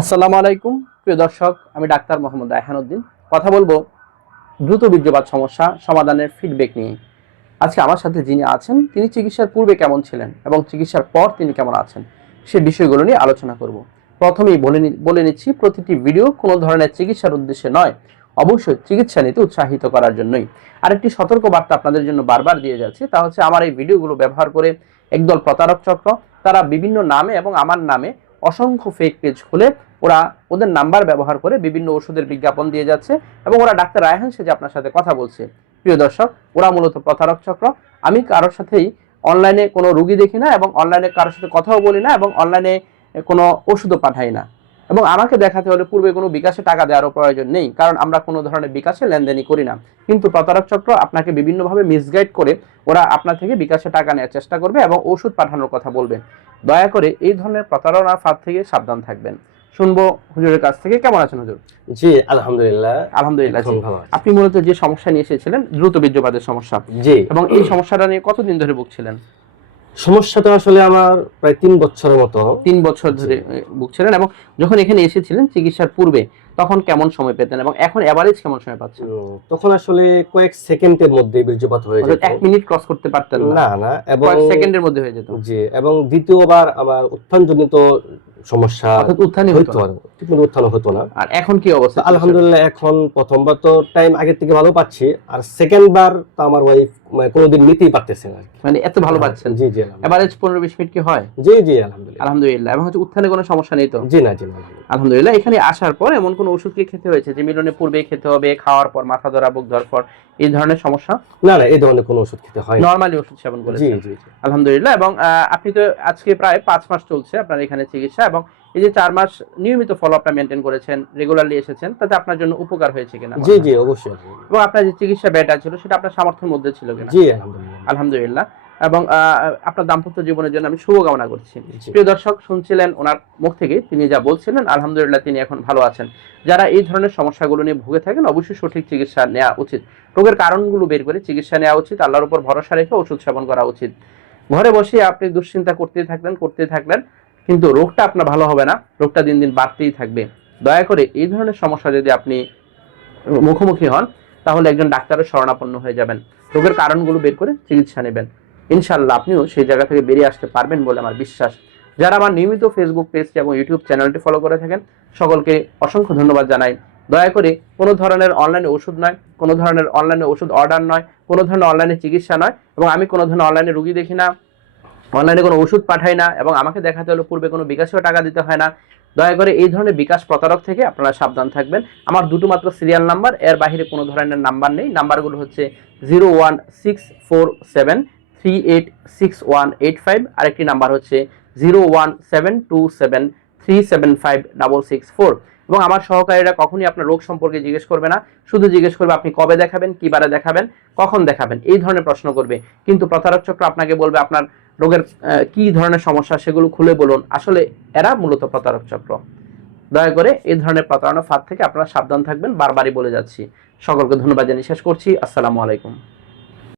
আসসালামু আলাইকুম। প্রিয় দর্শক, আমি ডাক্তার মোহাম্মদ রায়হানুদ্দিন কথা বলব দ্রুত বীর্যপাত সমস্যা সমাধানের ফিডব্যাক নিয়ে। আজকে আমার সাথে যিনি আছেন, তিনি চিকিৎসার পূর্বে কেমন ছিলেন এবং চিকিৎসার পর তিনি কেমন আছেন, সে বিষয়গুলো নিয়ে আলোচনা করব। প্রথমেই বলে বলে নিচ্ছি, প্রতিটি ভিডিও কোনো ধরনের চিকিৎসার উদ্দেশ্যে নয়, অবশ্যই চিকিৎসা নিতে উৎসাহিত করার জন্যই। আরেকটি সতর্ক বার্তা আপনাদের জন্য বারবার দিয়ে যাচ্ছে, তা হচ্ছে আমার এই ভিডিওগুলো ব্যবহার করে একদল প্রতারক চক্র, তারা বিভিন্ন নামে এবং আমার নামে অসংখ্য ফেক পেজ খুলে ওরা ওদের নাম্বার ব্যবহার করে বিভিন্ন ওষুধের বিজ্ঞাপন দিয়ে যাচ্ছে এবং ওরা ডাক্তার রায়হান সেজে আপনার সাথে কথা বলছে। প্রিয় দর্শক, ওরা মূলত প্রতারক চক্র। আমি কারোর সাথেই অনলাইনে কোনো রুগী দেখি না এবং অনলাইনে কারোর সাথে কথাও বলি না এবং অনলাইনে কোনো ওষুধও পাঠাই না। এবং আমাকে দেখাতে হলে পূর্বে কোনো বিকাশে টাকা দেওয়ারও প্রয়োজন নেই কারণ আমরা কোনো ধরনের বিকাশে লেনদেনই করি না। কিন্তু প্রতারক চক্র আপনাকে বিভিন্নভাবে মিসগাইড করে ওরা আপনার থেকে বিকাশে টাকা নেওয়ার চেষ্টা করবে এবং ওষুধ পাঠানোর কথা বলবে। দয়া করে এই ধরনের প্রতারণার ফাঁদ থেকে সাবধান থাকবেন। শুনব হুজুরের কাছ থেকে কেমন আছেন হুজুর? জি আলহামদুলিল্লাহ। আলহামদুলিল্লাহ। আপনি মূলত যে সমস্যা নিয়ে এসেছিলেন দ্রুত বীর্যপাতের সমস্যা। জি। এবং এই সমস্যাটা নিয়ে কতদিন ধরে ভুগছিলেন? সমস্যাটা আসলে আমার প্রায় তিন বছরের মতো। তিন বছর ধরে ভুগছিলেন এবং যখন এখানে এসেছিলেন চিকিৎসার পূর্বে তখন কেমন সময় পেতেন এবং এখন এভারেজ কেমন সময় পাচ্ছেন? তখন আসলে কয়েক সেকেন্ডের মধ্যে বীর্যপাত হয়ে যেত। এক মিনিট ক্রস করতে পারতেন না না এবং কয়েক সেকেন্ডের মধ্যে হয়ে যেত। জি এবং দ্বিতীয়বার আমার উত্থানজনিত সমস্যা উত্থানই হতো হইতো না। আর ঠিকমতো উত্থান হতো না। আর এখন কি অবস্থা? আলহামদুলিল্লাহ এখন প্রথমবার তো টাইম আগের থেকে ভালো পাচ্ছি আর সেকেন্ড বার তো আমার ওয়াইফ কোনোদিন নিতেই পারতেছে না মানে এত ভালো পাচ্ছেন? জি জি এভারেজ পনেরো বিশ মিনিট কি হয়? জি জি আলহামদুলিল্লাহ। আলহামদুলিল্লাহ। এবং হচ্ছে উত্থানে কোনো সমস্যা নেই তো? জি না জি না আলহামদুলিল্লাহ। এখানে আসার পর এমন কোনো ওষুধ কি খেতে হয়েছে? যে মিলনের পূর্বে খেতে হবে খাওয়ার পর মাথা ধরা বুক ধরার পর এই ধরনের সমস্যা? না না এই ধরনের কোনো ওষুধ খেতে হয় নর্মালি ওষুধ সেবন করেছেন। জি জি। আলহামদুলিল্লাহ। এবং আপনি তো আজকে প্রায় পাঁচ মাস চলছে আপনার এখানে চিকিৎসা এবং এই যে চার মাস নিয়মিত ফলো আপটা মেনটেন করেছেন রেগুলারলি এসেছেন তাতে আপনার জন্য উপকার হয়েছে কিনা? জি জি অবশ্যই। এবং আপনার যে চিকিৎসা ব্যয়টা ছিল সেটা আপনার সামর্থ্যের মধ্যে ছিল কিনা? জি আলহামদুলিল্লাহ। আলহামদুলিল্লাহ। এবং আপনার দাম্পত্য জীবনের জন্য আমি শুভকামনা করছি। প্রিয় দর্শক শুনছিলেন ওনার মুখ থেকে তিনি যা বলছিলেন আলহামদুলিল্লাহ তিনি এখন ভালো আছেন। যারা এই ধরনের সমস্যাগুলো নিয়ে ভুগে থাকেন অবশ্যই সঠিক চিকিৎসা নেওয়া উচিত। রোগের কারণগুলো বের করে চিকিৎসা নেওয়া উচিত আল্লাহর উপর ভরসা রেখে ওষুধ সেবন করা উচিত। ঘরে বসে আপনি দুশ্চিন্তা করতে থাকলেন করতে থাকলেন কিন্তু রোগটা আপনার ভালো হবে না, রোগটা দিন দিন বাড়তেই থাকবে। দয়া করে এই ধরনের সমস্যা যদি আপনি মুখোমুখি হন, তাহলে একজন ডাক্তারের শরণাপন্ন হয়ে যাবেন। রোগের কারণগুলো বের করে চিকিৎসা নেবেন। ইনশাল্লাহ আপনিও সেই জায়গা থেকে বেরিয়ে আসতে পারবেন বলে আমার বিশ্বাস। যারা আমার নিয়মিত ফেসবুক পেজটি এবং ইউটিউব চ্যানেলটি ফলো করে থাকেন, সকলকে অসংখ্য ধন্যবাদ জানাই। দয়া করে কোনো ধরনের অনলাইনে ওষুধ নয়, কোনো ধরনের অনলাইনে ওষুধ অর্ডার নয়, কোনো ধরনের অনলাইনে চিকিৎসা নয় এবং আমি কোনো ধরনের অনলাইনে রুগী দেখি না। অনলাইনে কোনো ওষুধ পাঠাই না এবং আমাকে দেখাতে হলে পূর্বে কোনো বিকাশেও টাকা দিতে হয় না। দয়া করে এই ধরনের বিকাশ প্রতারক থেকে আপনারা সাবধান থাকবেন। আমার দুটো মাত্র সিরিয়াল নাম্বার এর বাইরে কোনো ধরনের নাম্বার নেই। নাম্বারগুলো হচ্ছে zero one six four seven three eight six one eight five আরেকটি নাম্বার হচ্ছে zero one seven two seven three seven five double six four এবং আমার সহকারীরা কখনই আপনার রোগ সম্পর্কে জিজ্ঞেস করবে না। শুধু জিজ্ঞেস করবে, আপনি কবে দেখাবেন? কি বারে দেখাবেন? কখন দেখাবেন? এই ধরনের প্রশ্ন করবে। কিন্তু প্রতারক চক্র আপনাকে বলবে, আপনার রোগের কি ধরনের সমস্যা সেগুলো খুলে বলুন। আসলে এরা মূলত প্রতারক চক্র। দয়া করে এই ধরনের প্রতারণা ফাঁদ থেকে আপনারা সাবধান থাকবেন, বারবারই বলে যাচ্ছি। সকলকে ধন্যবাদ জানিয়ে শেষ করছি। আসসালামু আলাইকুম।